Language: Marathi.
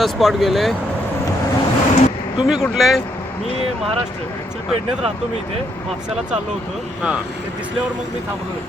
द स्पॉट गेले. तुम्ही कुठले? मी महाराष्ट्र, ॲक्च्युली पेडण्यात राहतो मी इथे. म्हापशाला चाललो होतो. हां, ते दिसल्यावर मग मी थांबलो.